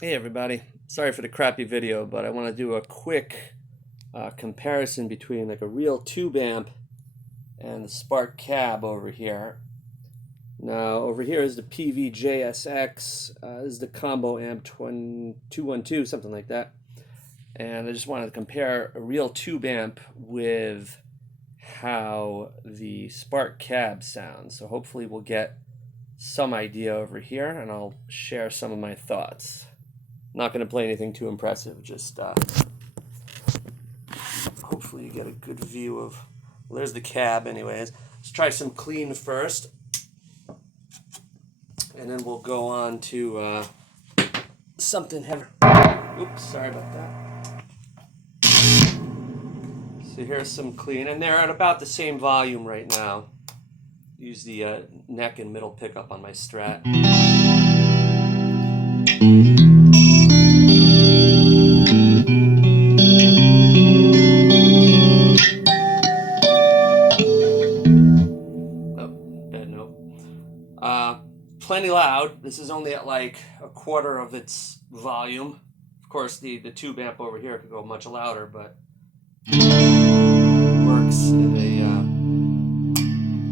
Hey everybody, sorry for the crappy video, but I want to do a quick comparison between like a real tube amp and the Spark cab over here. Now over here is the Peavey JSX, this is the combo amp 212, something like that. And I just wanted to compare a real tube amp with how the Spark cab sounds. So hopefully we'll get some idea over here and I'll share some of my thoughts. Not going to play anything too impressive, just hopefully you get a good view of, well, there's the cab anyways. Let's try some clean first, and then we'll go on to something heavier. Oops, sorry about that. So here's some clean, and they're at about the same volume right now. Use the neck and middle pickup on my Strat. Plenty loud. This is only at like a quarter of its volume. Of course, the tube amp over here could go much louder, but works in a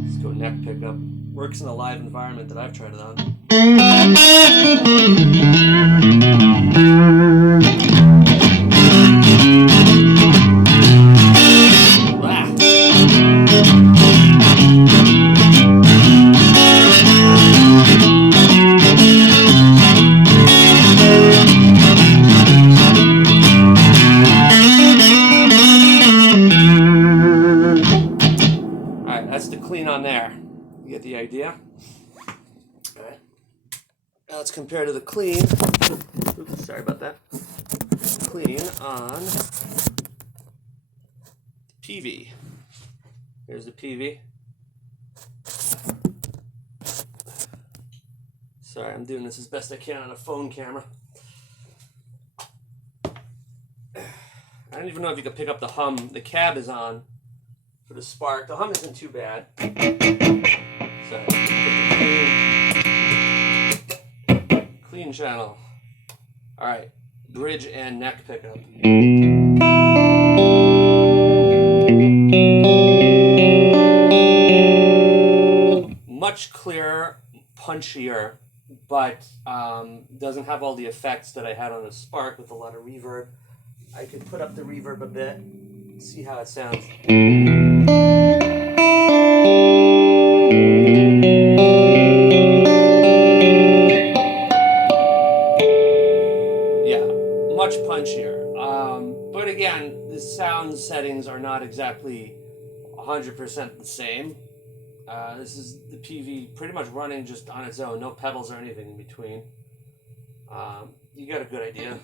let's go neck pickup. Works in a live environment that I've tried it on. That's the clean on there. You get the idea? Alright. Now let's compare to the clean. Oops, sorry about that. Clean on Peavey. Here's the Peavey. Sorry, I'm doing this as best I can on a phone camera. I don't even know if you can pick up the hum. The cab is on. For the Spark, the hum isn't too bad. So, clean channel. All right, bridge and neck pickup. Much clearer, punchier, but doesn't have all the effects that I had on the Spark with a lot of reverb. I could put up the reverb a bit, see how it sounds. Much punchier. But again, the sound settings are not exactly 100% the same. This is the Peavey pretty much running just on its own, no pedals or anything in between. You got a good idea.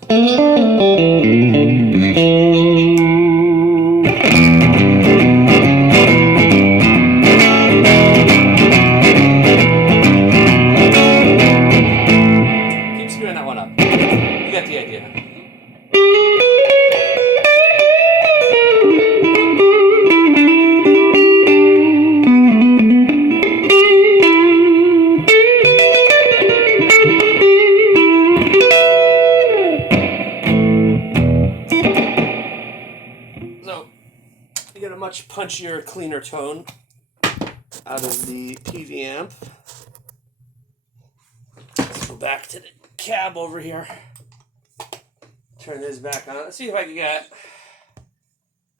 Keep screwing that one up. You get the idea. So, you get a much punchier, cleaner tone out of the Peavey amp. Let's go back to the cab over here. Turn this back on. Let's see if I can get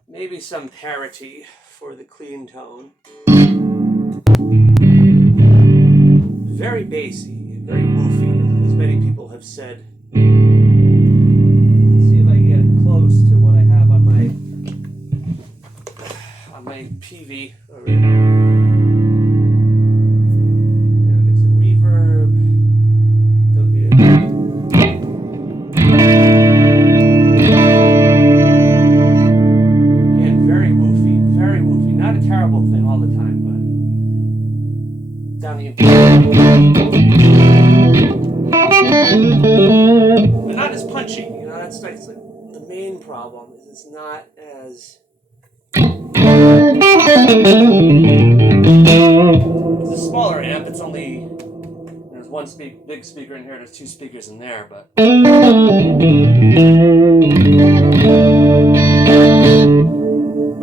maybe some parity for the clean tone. Very bassy, very woofy, as many people have said. Let's see if I can get it close to what I have on my Peavey over here. Get some reverb. Don't need it. Again, very woofy, very woofy. Not a terrible thing all the time, but down the but not as punchy. You know, that's like the main problem. Is it's not as it's a smaller amp. It's only, there's one big speaker in here, there's two speakers in there, but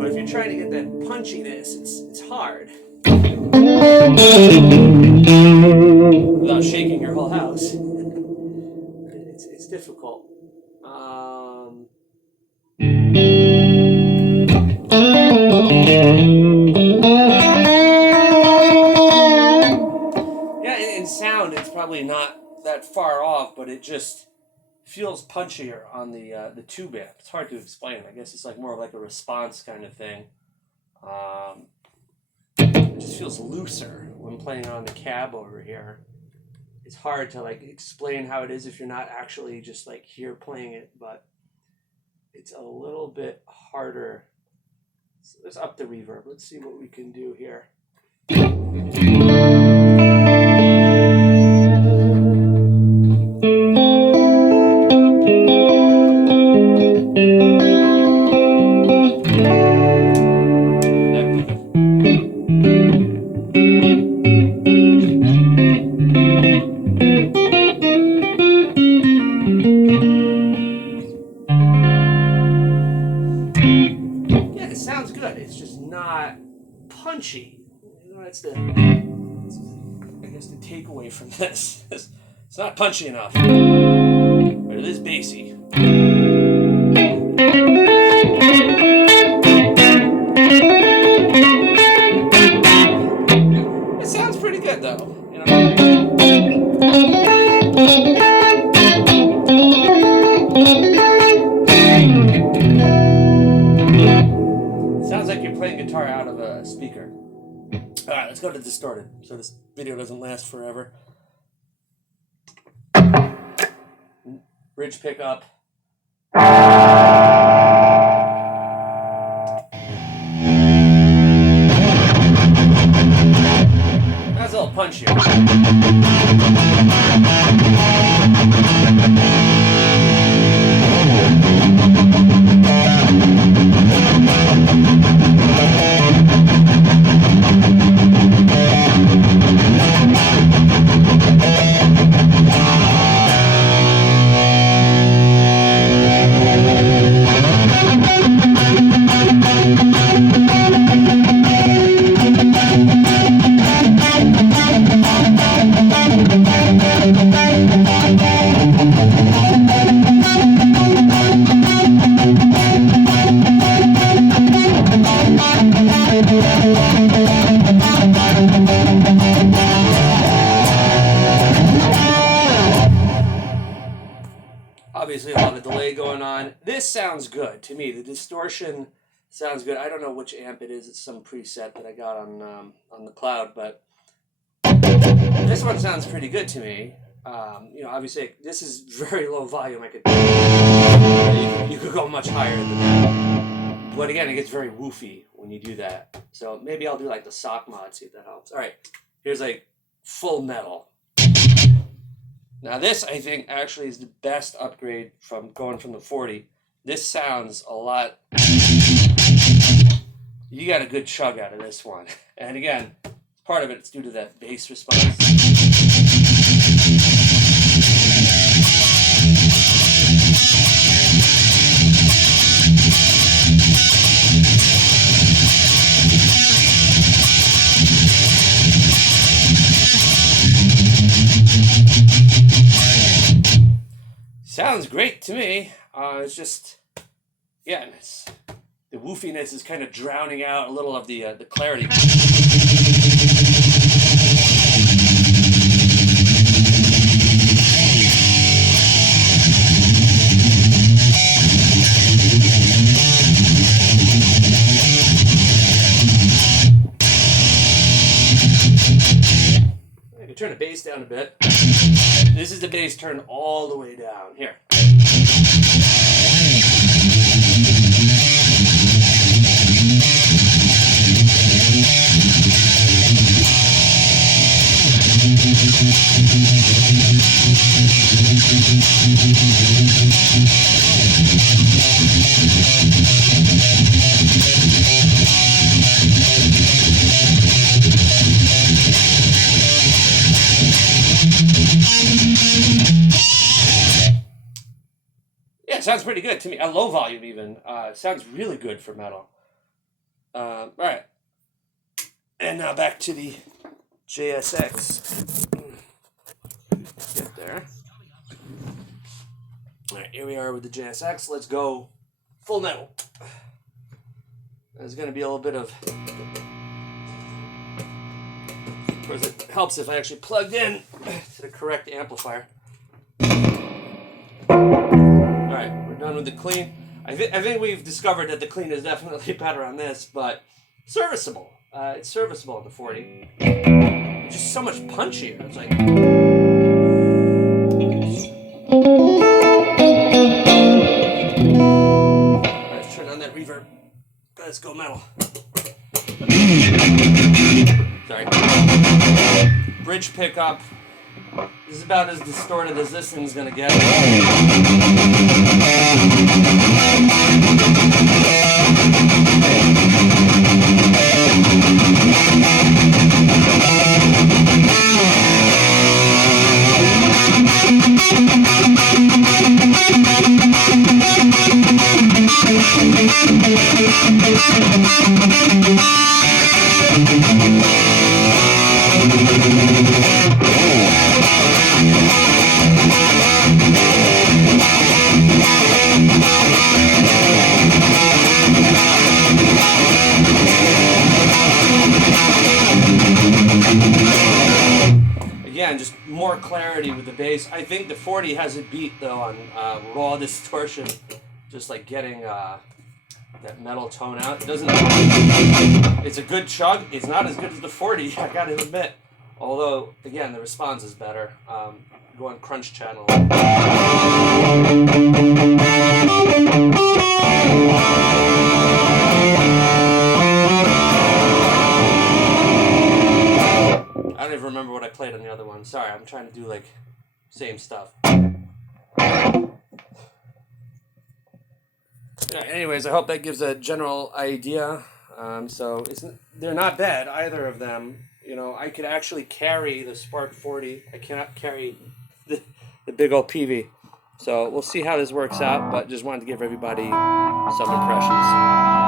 if you're trying to get that punchiness, it's hard. Without shaking your whole house. It's difficult. Yeah, in sound, it's probably not that far off, but it just feels punchier on the tube amp. It's hard to explain. I guess it's like more of like a response kind of thing. It just feels looser when playing on the cab over here. It's hard to like explain how it is if you're not actually just like here playing it, but it's a little bit harder. So let's up the reverb. Let's see what we can do here. Sounds good. It's just not punchy. You know, that's I guess the takeaway from this. It's not punchy enough, but it is bassy. It sounds pretty good though. You know? Sounds like you're playing guitar out of a speaker. Alright, let's go to distorted so this video doesn't last forever. Bridge pickup. That's a little punchier. Obviously a lot of delay going on. This sounds good to me. The distortion sounds good. I don't know which amp it is. It's some preset that I got on the cloud, but this one sounds pretty good to me. You know, obviously this is very low volume. You could go much higher than that. But again, it gets very woofy when you do that. So maybe I'll do like the sock mod, see if that helps. All right, here's like full metal. Now this, I think, actually is the best upgrade from going from the 40. This sounds a lot... You got a good chug out of this one. And again, part of it's due to that bass response. Sounds great to me. It's just, yeah, the woofiness is kind of drowning out a little of the clarity. I can turn the bass down a bit. This is the bass turned all the way down. Here. it sounds pretty good to me. At low volume even. It sounds really good for metal. All right. And now back to the JSX. Get there. All right, here we are with the JSX. Let's go full metal. There's going to be a little bit of... Of course, it helps if I actually plugged in to the correct amplifier. Alright, we're done with the clean. I think we've discovered that the clean is definitely better on this, but serviceable. It's serviceable on the 40. It's just so much punchier. It's like... Alright, let's turn on that reverb. Let's go metal. Sorry. Bridge pickup. This is about as distorted as this thing's gonna get. Again, just more clarity with the bass. I think the 40 has it beat though on raw distortion, just like getting that metal tone out. It doesn't. It's a good chug. It's not as good as the 40. I gotta admit. Although again, the response is better. Go on Crunch channel. I don't even remember what I played on the other one. Sorry, I'm trying to do like same stuff. Yeah, anyways, I hope that gives a general idea. So they're not bad, either of them. You know, I could actually carry the Spark 40. I cannot carry the big old Peavey. So we'll see how this works out, but just wanted to give everybody some impressions.